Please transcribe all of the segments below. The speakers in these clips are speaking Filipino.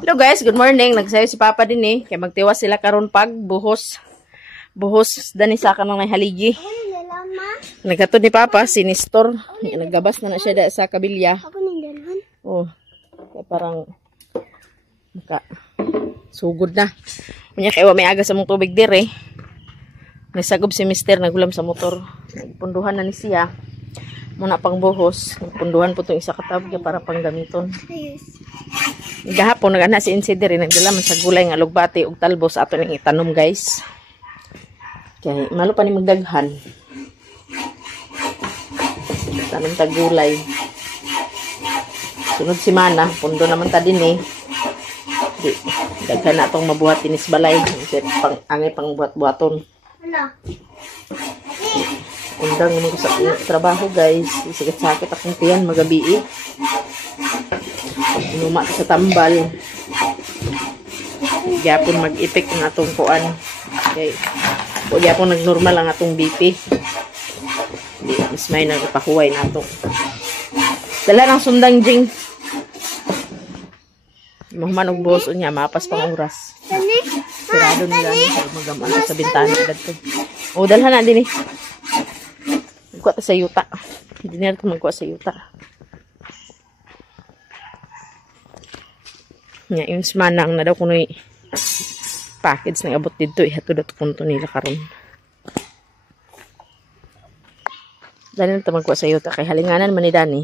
Hello guys, good morning. Nagsayo si Papa din eh. Kaya magtiwas sila karon pag buhos. Buhos dani sa kanang haligi. Nagkatod ni Papa, sinistor. Naggabas na siya sa kabilya. Oh, kaya parang sugod na. Kunya kaya may aga sa mong tubig dire. Nagsagop si Mister, nagulam sa motor. Nagpunduhan na ni siya. Muna pang buhos. Nagpunduhan po itong isa katab para pang gamiton. Gahapon nagana si Insider nagdala man sa gulay nga lugbati ug talbos ato ning itanom guys. Kay malo pa ni magdaghan. Tanom ta gulay. Sunod semana pundo naman ta din eh. Di daghan na atong mabuhat tinis balay kasi pang angay pang buhat-buhaton. Undang mo sa trabaho guys. Sakit-sakit akong tiyan magabi eh. Inumak sa tambal. Gyapon mag-ipik ng atong kuan. Okay. O gyapon nagnormal ang atong BP. Di mas may nagpahuway na ato. Dala ng sundang jing. Mahuman og boso niya, mapas pang oras. Sirado nila magaman sa bintana dito. O dalhan na din eh. Magkuha ta sa yuta. Hindi na ito magkuha sa yuta. Nga, yung semanang na daw kuno package na abot dito. Ihatod at punto nila karon. Dali na ito magkuha sa yuta. Kay halinganan man ni Dani.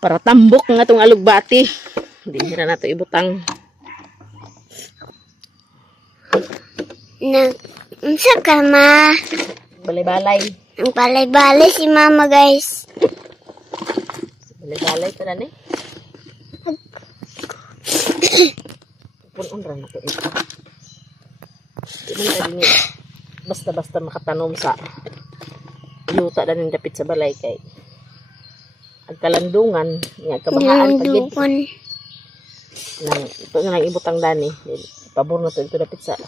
Para tambok nga itong alugbati. Hindi hira na ito ibutang. Unsa ka ma? Balay-balay. Ang balay-balay si mama guys. Balay-balay ito na ni. Punon rin na ito. Hindi man ni basta-basta makatanom sa yuta na ng dapit sa balay kay agkalandungan nga kabahaan pagid nang ito nga nang ibutang Dani pabor na ito dapit sa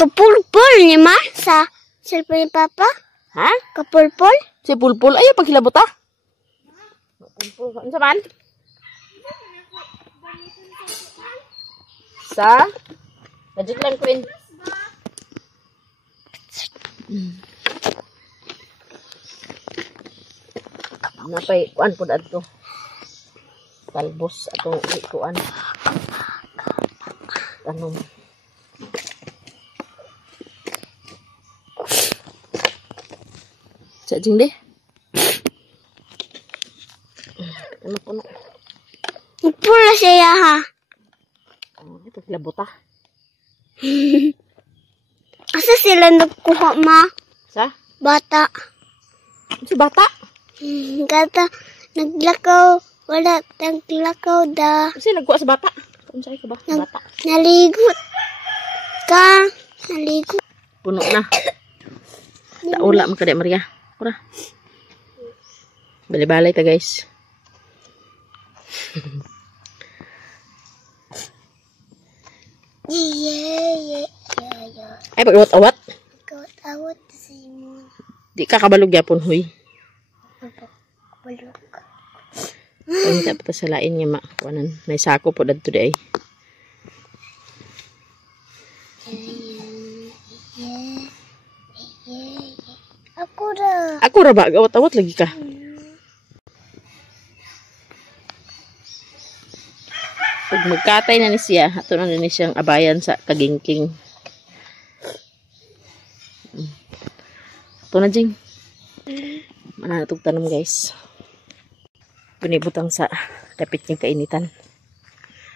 kapulpul ni ma sa cellphone ni Papa. Ha? Kapulpul? Si Pulpul ayo paghilabot ah. Pulpul unsa man? Sa budget lang queen. Napay kuan pud adto. Talbos atong kuan. Tanom. Sa jing deh. Ano puno? Pula siya ha. Oh, ito kilabot ah. Asa sila nagkuha ma? Sa? Bata. Si bata? Kata naglakaw. Wala naglakaw da. Kasi nagkuha sa bata. Unsay ka ba? Bata. Naligot. Naligot. Puno na. Taula man kada Maria. Ora. Balay-balay ta guys. Yeah. Ay pag-awat-awat. Awat si mo. Di ka kabalog yapon huy. Balog. Ay ta pa sa lain nga ma. Kuanan may sako po dadto di ay. Ako ra ba awat-awat lagi ka. Pag magkatay na ni siya, ato na ni siyang abayan sa kagingking. Ito na jing. Manatog tanom guys. Pinibutang sa dapit niyang kainitan.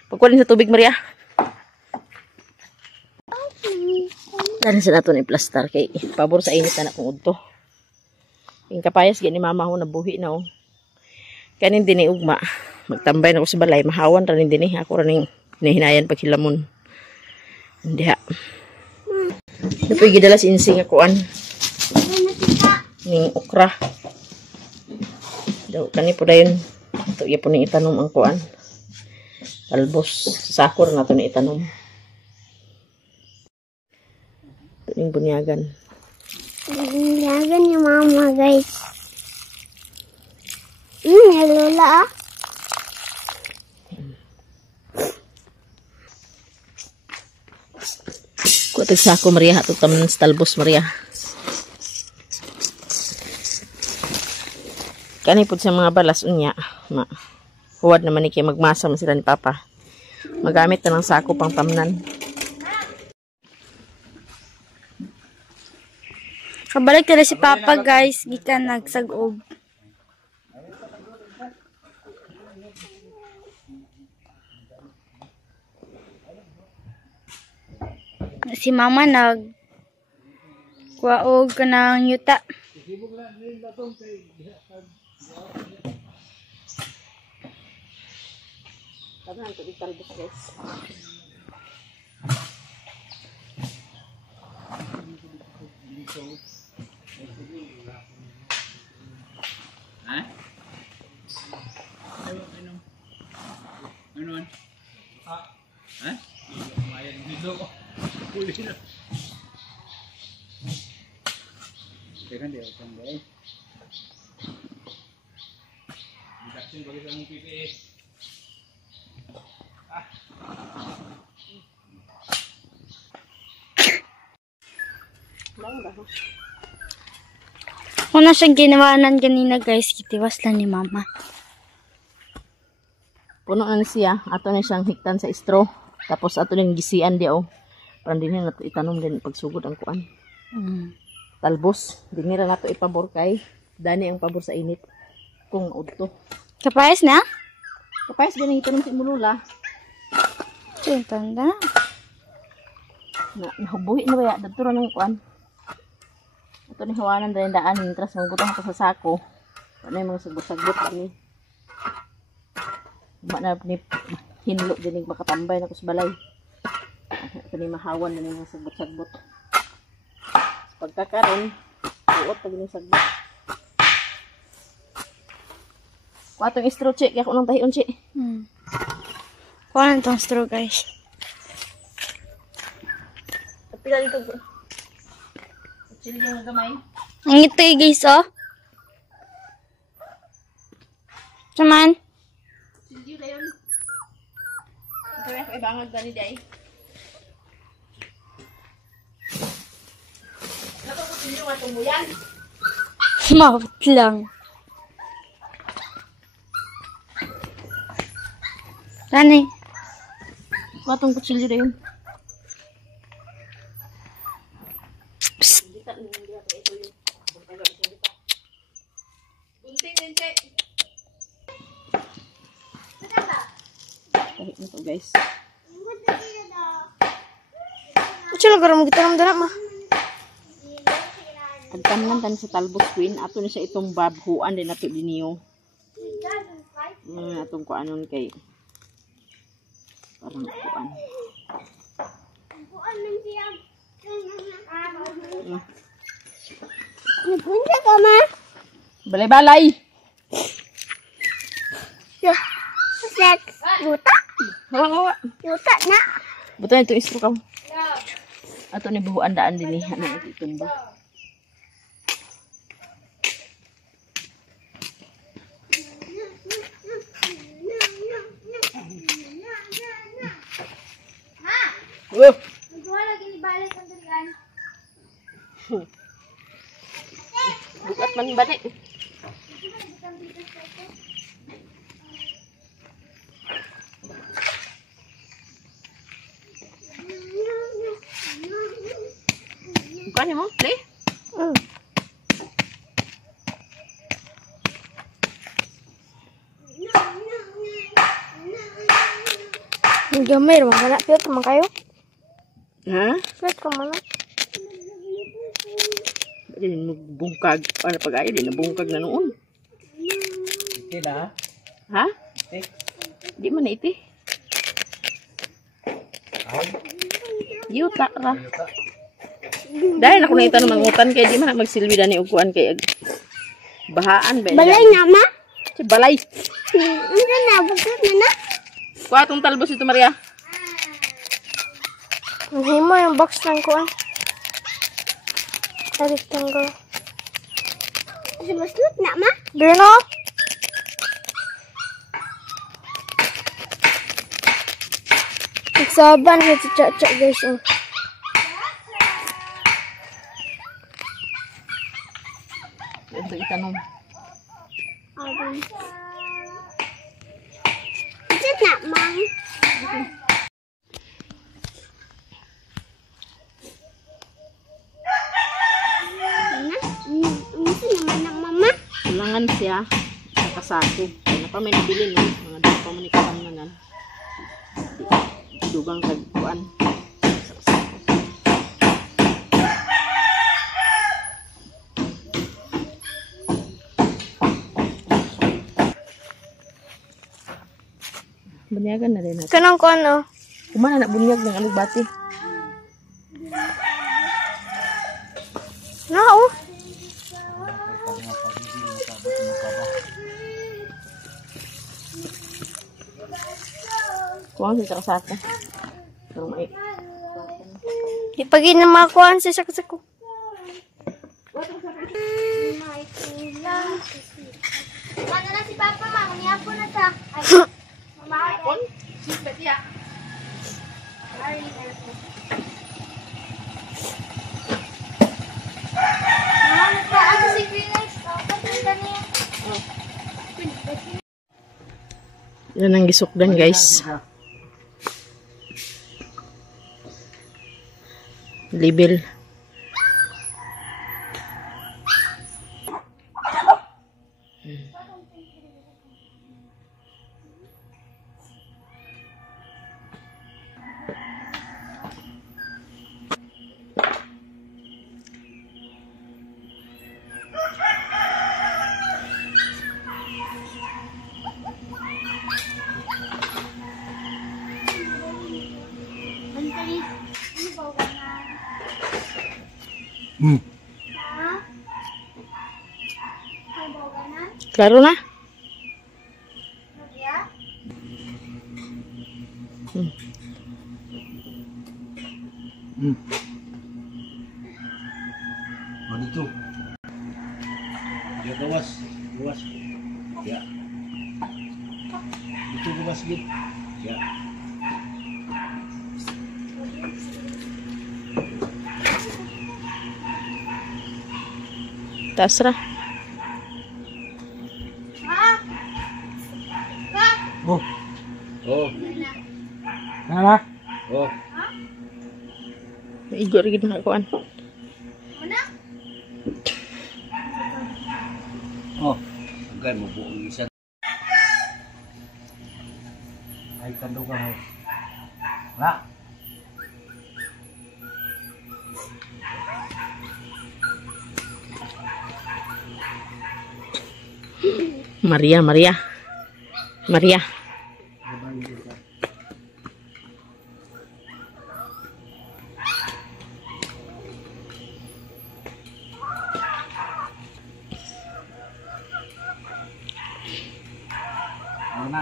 Pagkunin sa tubig Maria. Dahil sa nato ni plastar kay pabor sa initan akong udto. Yung kapayas gani mama ho nabuhi na oh. Kanin din ni ugma. Magtambay na ko sa balay, mahawan ranin din eh. Ako raning hinahinayan paghilamon. Hindi ha. Napay gidala si Insing akuan. Ning okra. Daw kani po dayon. Ito iya po ning itanom ang kuan. Talbos. Sakor na ito ni itanom. Ito ning bunyagan. Bunyagan yung mama guys. Lola ah. Butig sa ako, Maria. Hatog taman sa talbos, Maria. Kanipod sa mga balas, unya. Huwad naman ni kaya magmasa man sila ni Papa. Magamit na ng sako pang tamnan. Kabalik na si Papa, guys. Gikan nagsag-og. Si Mama kuwaog ka ng yuta. Kung na siyang ginawanan kanina, guys, kitiwas lang ni Mama. Puno na siya. Ato na siyang hiktan sa straw. Tapos ato na gisian di parang din na itanom din pagsugod ang kuan. Talbos. Dinira na to ipabor kay. Dani ang pabor sa init. Kung udto. Kapayas na? Kapayas ganang itanom si Mulula. Tanda na. Nahubuhi na ba? Dito na ng kuan. Ito ni hawanan dahil daan. Tapos magbutang ko sa sako. Ano yung mga sagbot-sagbot ni. Mana ni hinlo din yung makatambay na ko sa balay. Ito ni mahawan na yung mga sagbot-sagbot. Pagkakaroon, uot pag yung sagbot. Kuha itong straw, Chi. Kaya ko nang tahiyon, Chi. Kuha na itong straw, guys. Pila dito. Chili yung gamay. Ang ito guys, oh. Saman. Chili na yun. Sabi ako ibangag na ni Day. Dapat ko chili yung atong buyan. Mawat lang. Tani. Kuha itong kutsilyo na yun. Kahit na to guys. Ito lang karang kita naman dala ma. Pagtamnan tan sa talbos queen, ato na siya itong babhuan din ato din niyo. Atong kuanon kay parang kuan. Nagpunta ka ma? Balay-balay. Set. Buta? Hawa-hawa. Buta na. Buta na itong istro ka. Ato ni buhuan daan din eh. Ano ito itumba. Oh! Nagawa lagi ni balik ang dalian. Bukat man balik. Bukan mo? Play? Gamay naman ka na. Piyot naman kayo. Ha? Piyot ka man na. Hindi nagbungkag. Para pag-ayo, hindi nabungkag na noon. Iti na? Ha? Iti? Di man na iti. Yuta ra. Dahil ako na ito ng mangutan kaya di man na magsilbi na ni uguan kaya bahaan ba? Balay na ma? Si balay. Ano na? Bukod na na? Kuha itong talbos ito, Maria. Mahimo yung box ng kuwan. Tarik tanggal. Sumuslut na ma? Dino? Nagsaban na si Chacha guys. siya sa kasako. Ano pa may nabili no? Mga daw pa manikam na nan. Dugang tagpuan. Sa kasako. Bunyagan na rin natin. Kanang ko ano? Kumana na bunyag ng alugbati. No. Kuwang sa kasako. Pero may... Di pag inamakuan sa sakasako. Ano na si Papa, ma? Maniapo na siya. Ay, Hapon? Sipet ya. ano si Greenleaf? Papunta niya. Yan ang gisukdan guys. Libel. Bantali. Ano ba ganyan? Ha? Ano ba ganyan? Klaro na? Nadia? Oh, dito. Ya, gawas. Gawas. Ya. Dito gawas gid. Ya. Tasra. Ha? Ha? Oh. Oh. Nana? Oh. Igo rin na kuan. Mana? Oh. Agay mo buong isa. Ay kando ka mo. Na. Maria, Maria. Maria. Ano na?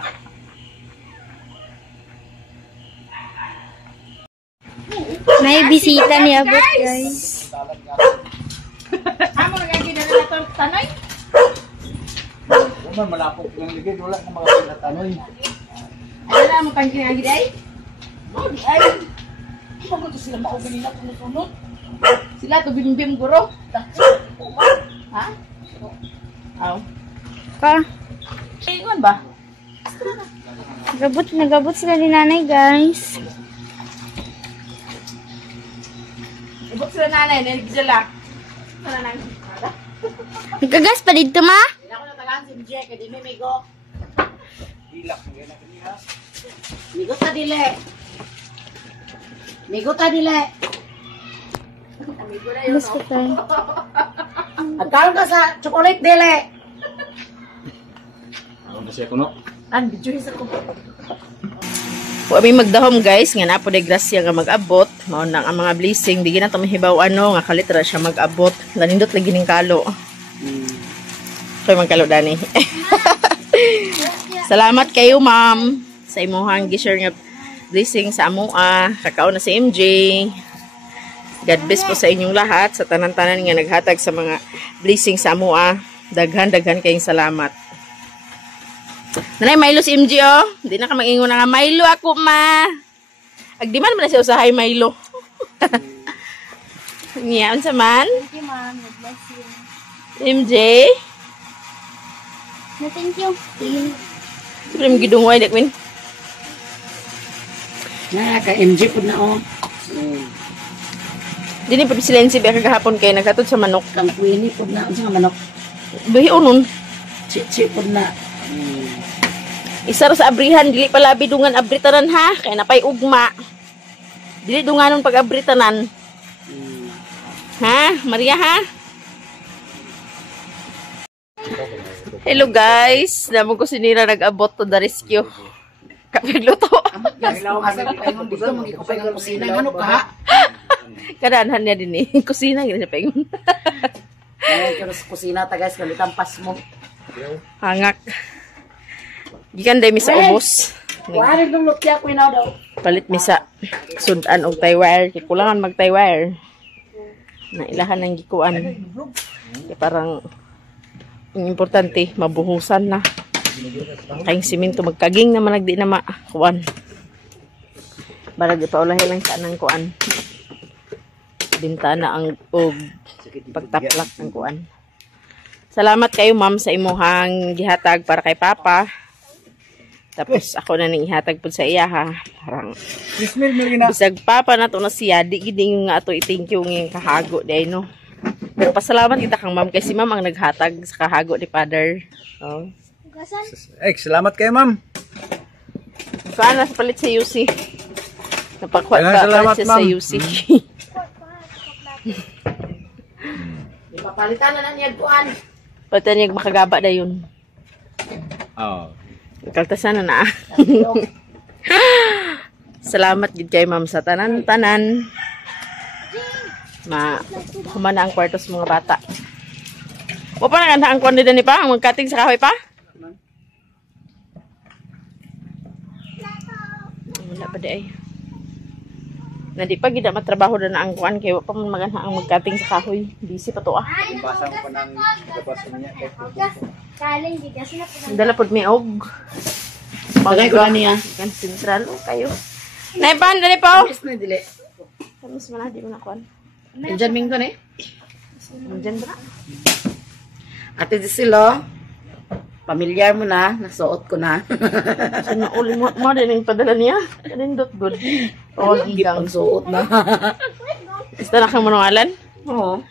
May bisita ni Abot, guys. Amo na gina na to tanay. Wala malapok ng ligid, wala na mga pinatanoy. Wala mo kang ginagid ay. Ay. Pagod to sila mao ganina tunod. Sila to bimbim guro. Ha? Aw. Ka. Ingon ba? Nagabot sila ni nanay, guys. Ibot sila nanay, nagdala. Wala nang. Nagkagas pa dito, ma? Hindi ako natagaan si Mjie, kaya di may migo. Hilak ng ganyan kanina. Migo ta dile. Migo ta dile. Migo na yun, Gusto tayo. Agkaroon ka sa chocolate dile. Ano siya kuno? An, video isa ko. Kami magdahom guys, nga napo de grasya nga mag-abot. Mao nang ang mga blessing, di na to mahibaw ano, nga kalitra siya mag-abot. Nanindot lagi ning kalo. Kay magkalo dani. Salamat kayo, ma'am, sa imuhang gi-share nga blessing sa amoa. Kakao na si MJ. God bless po sa inyong lahat, sa tanan-tanan nga naghatag sa mga blessing sa amoa. Daghan kayong salamat. Nanay, Milo si MJ, oh. Hindi na ka mag-ingon na nga, Milo ako, ma. Agdiman mo na siya usahay, Milo. Ngayon sa man. Thank you, ma'am. God bless you. MJ. No, thank you. Siyempre mo gidungway, Dekwin. Na, ka MJ po na o. Dini po silensi, baka kahapon kayo, nagkatod sa manok. Kang kuini po na. Ano nga manok? Bahi unon. Chichi po na. Isa ra sa abrihan, dili pala bidungan abritanan ha. Kaya napay ugma. Dili dunganon pag abritanan. Ha? Maria ha? Hello guys. Namo ko sinira nag-abot to the rescue. Kapigluto. Asa ka paingon dito, magikupay ng kusina. Ano ka? Kanaanhan niya din eh. Kusina, gina siya paingon. Ay, pero sa kusina ta guys, kalitan pas mo. Hangak. Gikan day mi sa ubos. Wari nung lutya ko inaw daw. Palit mi sa sudan og tie wire. Kaya kulangan mag tie wire. Na ilahan ng gikuan. Kaya parang ang importante, mabuhusan na. Kayong simento magkaging naman nagdi na makuan. Barag ipaulahin lang sa anang kuan. Bintana ang og pagtaplak ng kuan. Salamat kayo ma'am sa imuhang gihatag para kay Papa. Tapos ako na ning ihatag pud sa iya ha. Parang bisag Papa na to na siya, di gid nga ato i-thank you ng kahago day no. Pero pasalamat kita kang ma'am kasi ma'am ang naghatag sa kahago ni Father. Oh. Ay, salamat kayo, ma'am. Sana sa palit sa UC. Napakuha Salamat, pa palit siya sa ma'am. UC. Ipapalitan na niya kuan. Pati niya makagaba na yun. Oo. Kaltasan na na. Salamat gid kay ma'am sa tanan-tanan. Humana ang kwarto sa mga bata. O pa naganda ang kwan ni pa? Ang magkating sa kahoy pa? Wala pa di ay. Na di pa gid matrabaho na ang kwan kay wa pa man maganda ang magkating sa kahoy. Busy pa to ah. Basang ko ng labas niya. Kaling bigas na po. Dala pod mi og. Bagay ko niya. Kan sentral o kayo. Nay pan dali pa. Is na dili. Kamis man di man kuan. Diyan minggo ni. Diyan ba? Ate Gisilo. Pamilyar mo na, nasuot ko na. So nauli mo din yung padala niya. Kanindot good. Pawag igang. Pagsuot na. Basta na kang manungalan. Oo.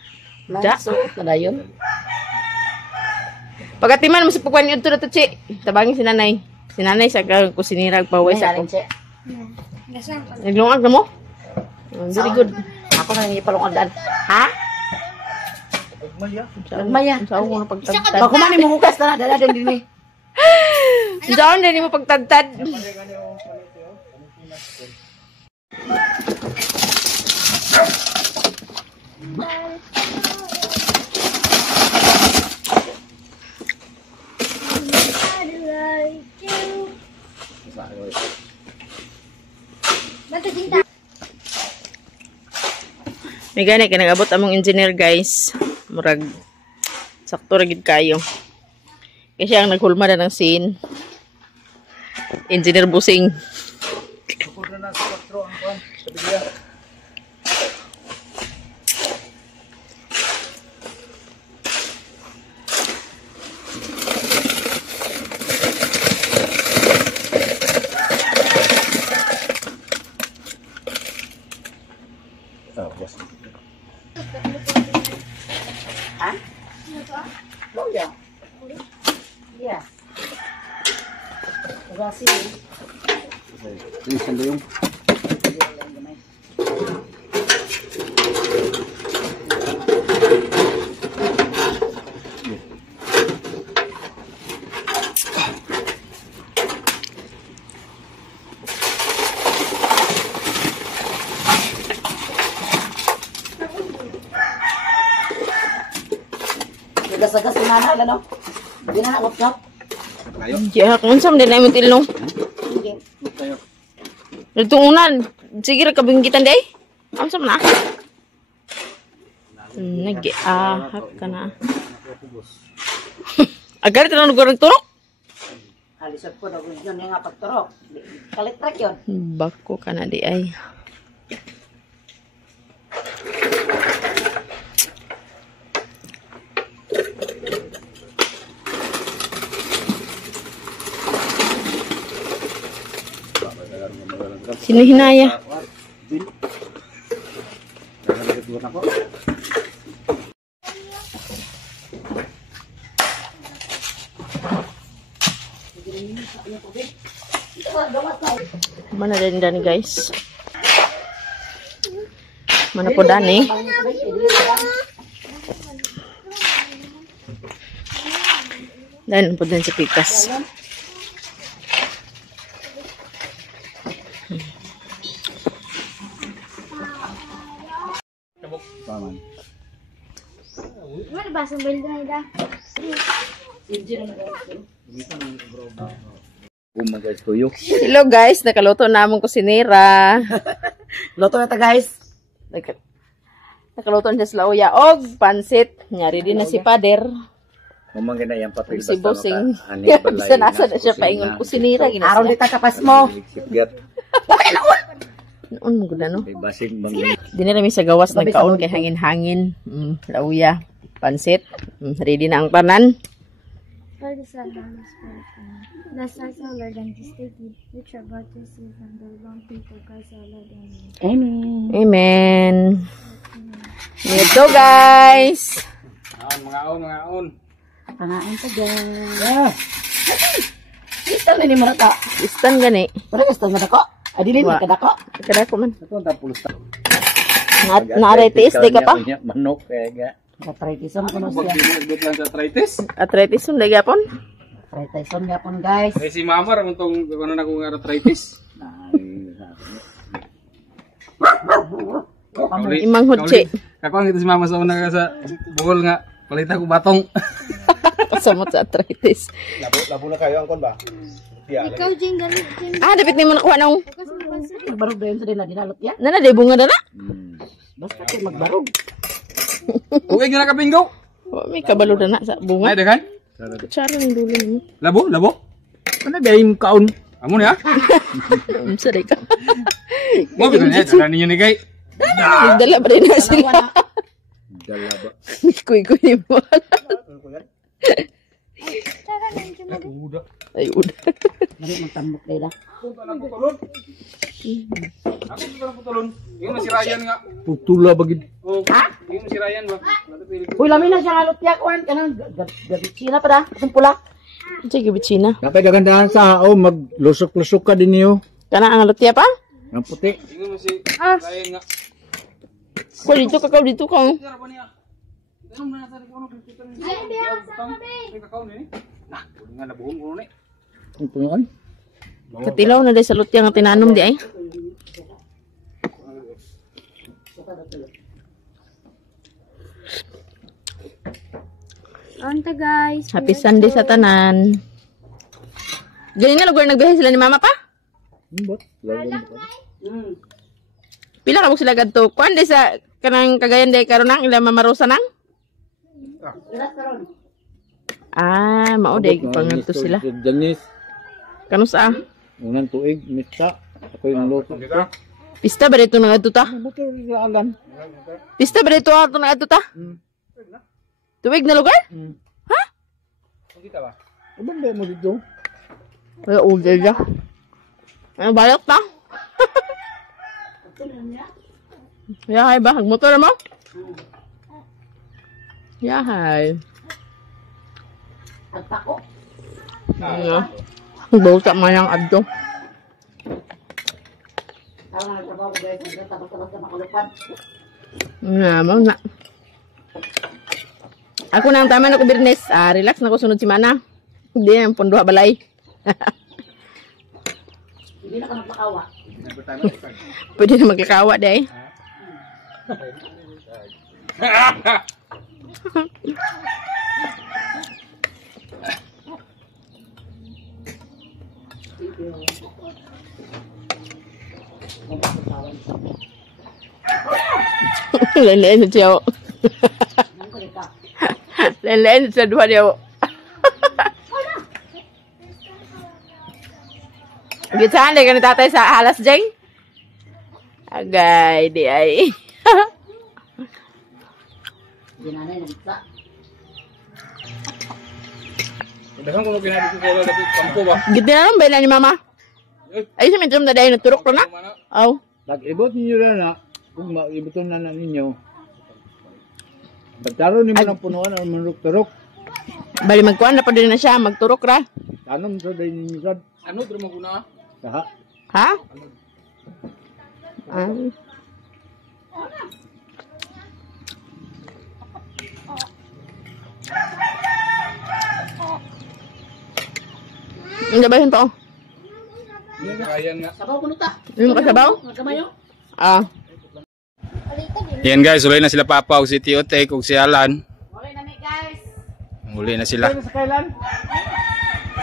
Da. Nasuot na yun. Pagkatiman mo sa pagkuhan yun to na to, Chi. Tabangin si nanay. Si nanay sa kusinirag pawis ako. Naglungag na mo? Very good. Ako na nangipalungan. Ha? Maya. Saan mo na pagtagtad? Bako man mo hukas na, dala din din. Saan din mo pagtagtad? May gani ka nag-abot among engineer guys. Murag sakto ra gid kayo. Kasi ang naghulma na ng scene. Engineer Busing. Loya. Yeah. Kasi Yung sando yung sagas na na ano? Di na nakot-kot. kayo. Yeah, kung saan din namin tilno. Hindi. Kayo. Ito unan. Sige ra kabinggitan day. Ang saan na? Nag-ahak ka na. Agar ito na lugar nagturok? Alisod ko, yun yung nga pagturok. Kalitrak yun. Bako ka na di ay. Sino hinaya? Mana din dani guys. Mana po dani? Dan po din si pikas. Paman. Ano ba? Sumbil na ida. Gumagas tuyo. Hello guys, nakaluto na among kusinera. Loto na ta guys. Nakaluto na siya sa lauya og pansit. Nyari din na si Pader. Mamang gina yan pati Si Bossing. Bisa nasa na siya paingon kusinera. Araw di takas mo. Noon mo gula no? Basig bang Di na kami sa gawas nagkaon kay hangin-hangin. Lauya, pansit. Ready na ang tanan. For the sun, the stars are Lord and the state which are about to receive from the long people, Christ our Lord. Amen. Amen. Ito guys. mga on. Pangain ta guys. Kita na ni mo na ta. Istan gani. Pero gusto mo dako? Adilin Wa. ka dako. Kada ko man. Ito ang tapulos ta. Na-arthritis di ka pa? Manok kaya ga. Arthritis-on ko no siya. Nagbut lang sa arthritis. Arthritis yung lagi apon? Arthritis-on gapon guys. Eh si mama ramon tong kuno na kong arthritis. Imang hudsi. Kako ngito si mama sa una ka sa bukol nga palita ko batong. Kasamot sa arthritis. Labo na kayo angkon ba? Ikaw, Jing, galit, Jing. Dapat ni mo nakuha nung. Magbarog dayon sa dila dinalot ya. Nana, di bunga na na. Basta kay magbarog. Okay nga nakapinggaw. May kabalo na na sa Ay bunga. dagan. Kutsara ng dulo mo. Labo. Ano ba yung kaon? Amo niya? Saray ka. Mo ba niya? Tara ninyo ni kay. Nagdala pa rin na sila. Dala ba? Kuy-kuy mo. Tara, nandiyo mo. Ay, uda. Mari magtambok dila. Ako ba na putulon? Yung si Ryan nga. Putula bagid. Oh, yung si Ryan ba? Uy, lamin na siya ngalot ya kuan kanang gabitsina pa da. Kasing pula. Sige, bitsina. Dapat gagandahan sa maglusok-lusok ka din niyo. Kana ang alotya pa? Ang puti. Yung si Ryan nga. Kuya, dito ka, dito ka. Tara ba niya? Ano na sa ko ano kita ni? Ay, kakao ni. Nah, nga nabuhong ko ni. Ang tungan. Katilaw na dahil sa lutya nga tinanom di ay. Anta, guys. Happy Sunday sa tanan. Ganyan nga lugar nagbihay sila ni mama pa? Pila ka mo sila gadto? Kuan di sa kanang Cagayan de karon nang ila mamarusa nang? Ah, mao de pangadto sila. Janis. Kano sa? Unang tuig, mista. Ako yung luto. Pista ba dito nang adto ta? Motor sa alan. Pista ba dito ato nang adto ta? Tuwig na lugar? Ha? Kita ba? Abang ba mo dito? Wala order ya. Ano balak ta? Yahay ba? Motor mo? Yahay. Agpako. Ano? Bauta mayang adto. Tawag na trabaho guys, tapos na makulupad. Mo na. Ako na ang tama na ko Bernes. Relax na ko sunod si Mana. Hindi na yung punduha balay. Hindi na ka magpakawa. Pwede na maglakawa day. Lain-lain siya. Lain-lain sa dua dia. Gitaan deh kan tatay sa halas jeng. Agay di ay. Ginanay na bitsa. Dahan ko mo kinabi ko wala dapat kampo ba? Gitu na lang ba ni mama? Ay sa medyo na dahil naturok na. Aw. Nag-ibot ninyo na. Kung mag-iboton na ninyo. Pagtaro ni mo ng punuan o manurok-turok. Bali magkuhan na pa din na siya, magturok ra. Tanom sa day ninyo sad. Ano, dito maguna? Saha. Ha? Ay. Ang gabahin pa, oh. Kaya nga. Sabaw ko nuta. Hindi mo kasabaw? Magkamayo. Ah. Yan guys, ulay na sila Papa, si Tio Tek, ug si Alan. Okay na ni guys. Uli na sila. Sa kailan?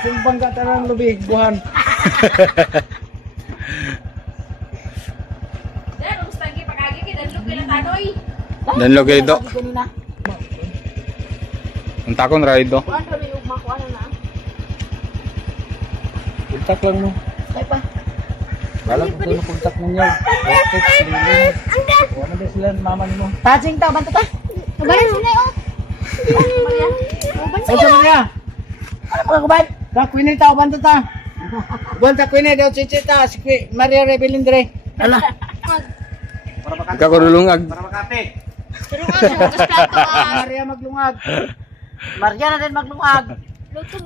Sumbang ka tarang lubig, buhan. Danlog kayo do. Kanina. Ang takon raido. Kuan kami ugma kuan na. Kontak lang mo. Ay pa. Wala ko ito kontak ninyo. Kontak, lilin. Wala na sila mama ni mo. Tajing ta, bantu ta. Kabayan sila oh. Ay, sa mga. Ano mga kuban? Ta, kwini ta, bantu ta. Buwan ta, kwini daw, chichi ta. Si Maria Rebelindre. Ala. Ikaw ko lulungag. Para makate. ah. Maria maglungag. Maria na din maglungag. Luto.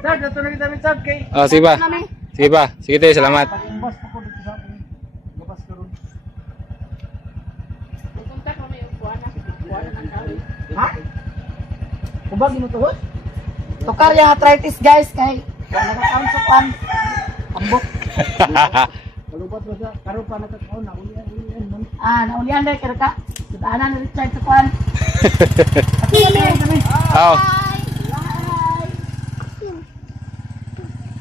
Sad, ito na kita minsan kay. Oh, sige pa. Sige pa. Sige tayo, salamat. Pag-imbas ko dito sa akin. Gabas ka ron. Ha? Kubag mo tuhod? Tukar yung arthritis guys kay nagkakaon sa kwan. Ambok. Kalupat mo sa karon pa nakakaon na ulian man. Ah, naulian dahil kada ka. Kita na Richard sa kwan. Oh.